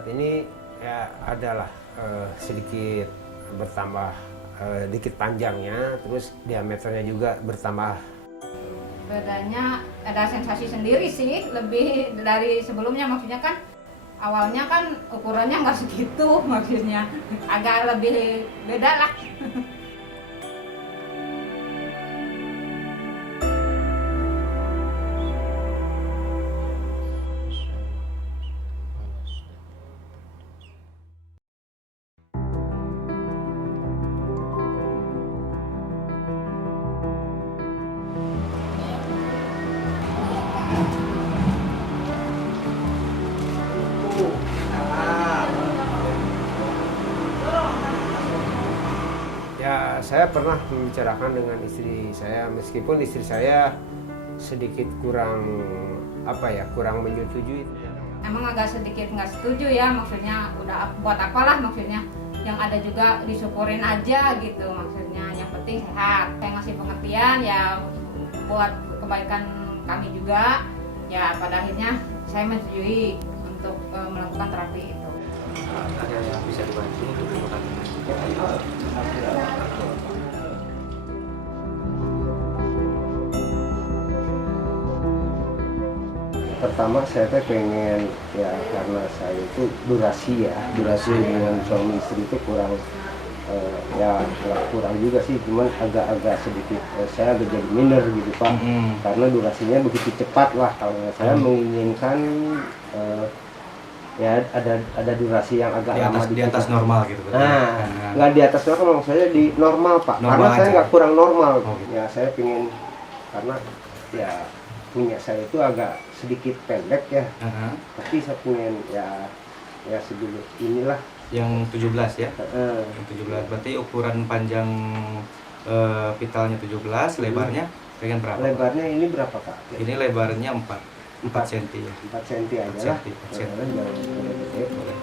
saat ini ya adalah sedikit bertambah dikit panjangnya, terus diameternya juga bertambah. Bedanya ada sensasi sendiri sih, lebih dari sebelumnya. Maksudnya kan awalnya kan ukurannya nggak segitu, maksudnya agak lebih beda lah. Ya, saya pernah membicarakan dengan istri saya, meskipun istri saya sedikit kurang kurang menyetujui. Emang agak sedikit nggak setuju ya, maksudnya udah buat apalah, maksudnya yang ada juga disyukurin aja gitu, maksudnya yang penting sehat. Saya ngasih pengertian ya buat kebaikan kami juga, ya pada akhirnya saya menyetujui untuk melakukan terapi itu. Ada yang bisa dibantu untuk melakukan pertama saya pengen ya, karena saya itu durasi dengan suami istri itu kurang kurang juga sih, cuman agak sedikit saya agak jadi minder gitu Pak. Karena durasinya begitu cepat lah. Kalau saya menginginkan ya ada durasi yang agak lama di atas normal gitu. Nah, nggak di atas normal, saya di normal Pak. Normal karena aja. Saya nggak kurang normal. Oh, gitu. Ya saya pingin, karena ya punya saya itu agak sedikit pendek ya. Tapi saya pengen ya sedikit inilah. Yang 17 ya. Yang Yang 17 berarti ukuran panjang vitalnya 17, lebarnya pengen berapa? Lebarnya ini berapa Kak? Ini lebarnya 4 cm ya. 4 cm aja lah. 4 cm. Jangan gede. Boleh.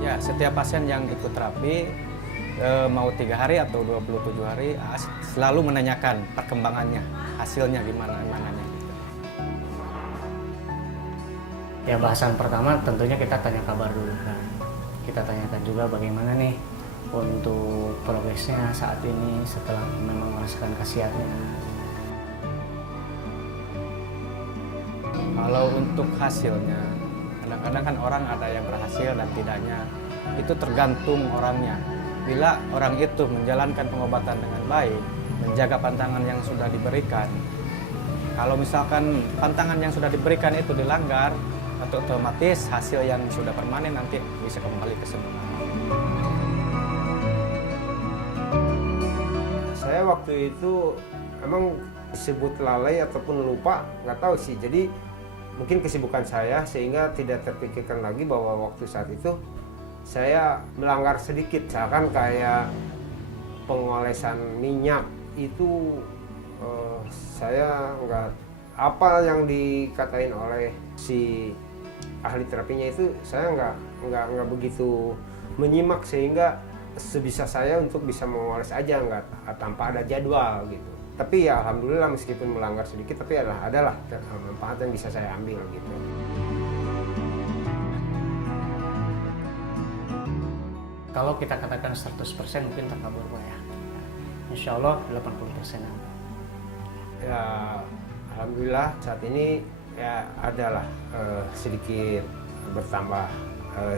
Ya, setiap pasien yang ikut terapi mau 3 hari atau 27 hari selalu menanyakan perkembangannya, hasilnya gimana gitu. Ya, bahasan pertama tentunya kita tanya kabar dulu kan. Kita tanyakan juga bagaimana nih untuk progresnya saat ini setelah memang merasakan khasiatnya. Kalau untuk hasilnya, kadang-kadang kan orang ada yang berhasil dan tidaknya. Itu tergantung orangnya. Bila orang itu menjalankan pengobatan dengan baik, menjaga pantangan yang sudah diberikan. Kalau misalkan pantangan yang sudah diberikan itu dilanggar, otomatis hasil yang sudah permanen nanti bisa kembali ke semula. Saya waktu itu emang disebut lalai ataupun lupa, nggak tahu sih. Jadi mungkin kesibukan saya sehingga tidak terpikirkan lagi bahwa waktu saat itu saya melanggar sedikit. Misalkan kayak pengolesan minyak itu saya nggak, apa yang dikatain oleh si ahli terapinya itu saya nggak begitu menyimak, sehingga sebisa saya untuk bisa mengoles aja nggak tanpa ada jadwal gitu. Tapi ya alhamdulillah meskipun melanggar sedikit, tapi adalah manfaat yang bisa saya ambil gitu. Kalau kita katakan 100% mungkin terkabul Pak ya. Insya Allah 80% aman. Ya alhamdulillah saat ini ya adalah sedikit bertambah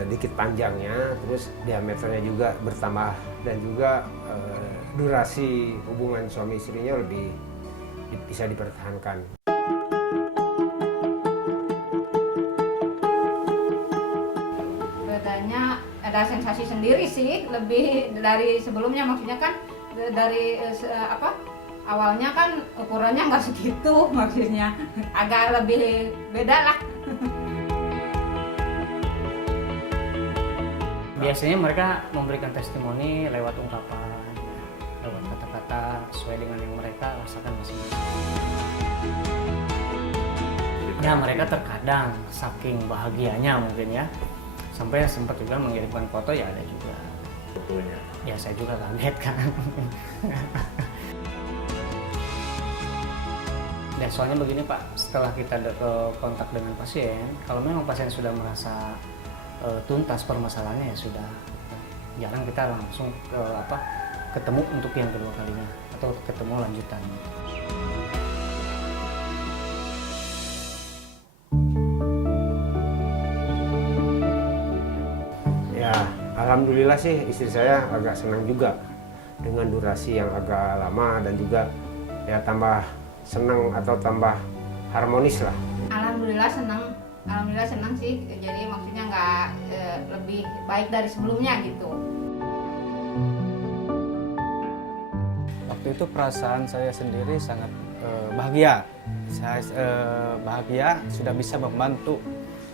dikit panjangnya, terus diameternya juga bertambah, dan juga durasi hubungan suami istrinya lebih bisa dipertahankan. Bedanya ada sensasi sendiri sih, lebih dari sebelumnya. Maksudnya kan dari awalnya kan ukurannya nggak segitu, maksudnya agak lebih beda lah. Biasanya mereka memberikan testimoni lewat ungkapan, lewat kata-kata sesuai dengan yang mereka rasakan masing-masing. Ya mereka terkadang saking bahagianya mungkin ya, sampai sempat juga mengirimkan foto, ya ada juga. Fotonya. Ya saya juga kaget kan. Ya soalnya begini Pak, setelah kita kontak dengan pasien, kalau memang pasien sudah merasa tuntas permasalahannya, ya sudah. Jarang kita langsung ketemu untuk yang kedua kalinya atau ketemu lanjutannya. Ya, alhamdulillah sih istri saya agak senang juga dengan durasi yang agak lama dan juga ya tambah senang atau tambah harmonis lah. Alhamdulillah senang sih, jadi maksudnya nggak lebih baik dari sebelumnya gitu. Waktu itu perasaan saya sendiri sangat bahagia. Saya bahagia sudah bisa membantu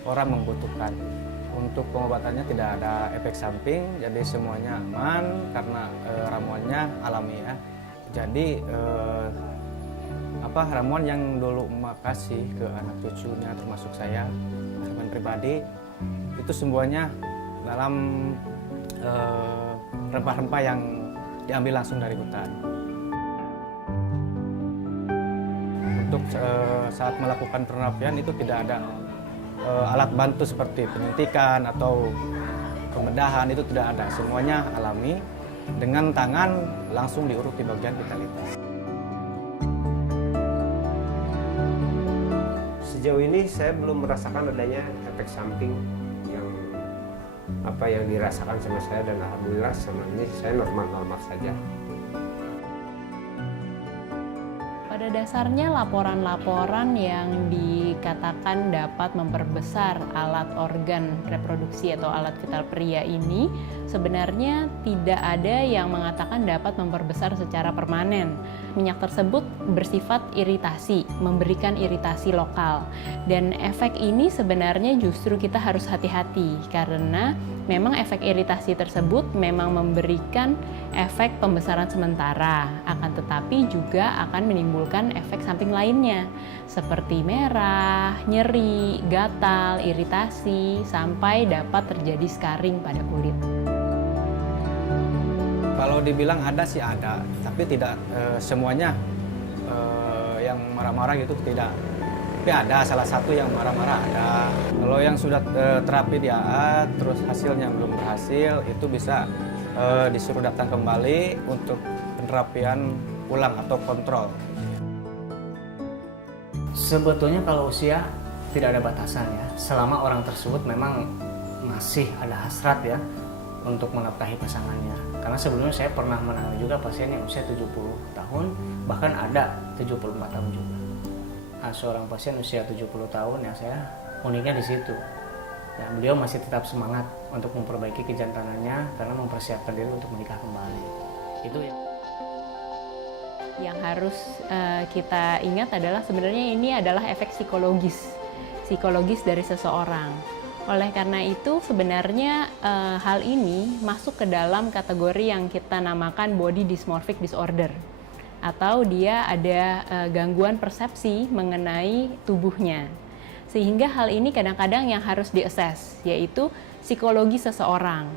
orang membutuhkan. Untuk pengobatannya tidak ada efek samping, jadi semuanya aman karena ramuannya alami ya. Jadi ramuan yang dulu emak kasih ke anak cucunya termasuk saya, ramuan pribadi, itu semuanya dalam rempah-rempah yang diambil langsung dari hutan. Untuk saat melakukan penerapian itu tidak ada alat bantu seperti penyuntikan atau pembedahan, itu tidak ada, semuanya alami, dengan tangan langsung diurut di bagian vitalitas. Sejauh ini saya belum merasakan adanya efek samping yang dirasakan sama saya, dan alhamdulillah selama ini saya normal-normal saja. Pada dasarnya laporan-laporan yang dikatakan dapat memperbesar alat organ reproduksi atau alat vital pria ini sebenarnya tidak ada yang mengatakan dapat memperbesar secara permanen. Minyak tersebut bersifat iritasi, memberikan iritasi lokal. Dan efek ini sebenarnya justru kita harus hati-hati karena memang efek iritasi tersebut memang memberikan efek pembesaran sementara, akan tetapi juga akan menimbulkan efek samping lainnya seperti merah, nyeri, gatal, iritasi, sampai dapat terjadi scarring pada kulit. Kalau dibilang ada sih ada, tapi tidak semuanya yang marah-marah gitu tidak. Tapi ada salah satu yang marah-marah ada. Kalau yang sudah terapi di AA terus hasilnya belum berhasil, itu bisa disuruh datang kembali untuk penerapian ulang atau kontrol. Sebetulnya kalau usia tidak ada batasan ya, selama orang tersebut memang masih ada hasrat ya untuk menafkahi pasangannya. Karena sebelumnya saya pernah menangani juga pasien yang usia 70 tahun, bahkan ada 74 tahun juga. Nah, seorang pasien usia 70 tahun yang saya uniknya di situ. Ya, beliau masih tetap semangat untuk memperbaiki kejantanannya karena mempersiapkan diri untuk menikah kembali. Itu ya. Yang harus kita ingat adalah sebenarnya ini adalah efek psikologis dari seseorang. Oleh karena itu sebenarnya hal ini masuk ke dalam kategori yang kita namakan body dysmorphic disorder, atau dia ada gangguan persepsi mengenai tubuhnya. Sehingga hal ini kadang-kadang yang harus diassess, yaitu psikologi seseorang.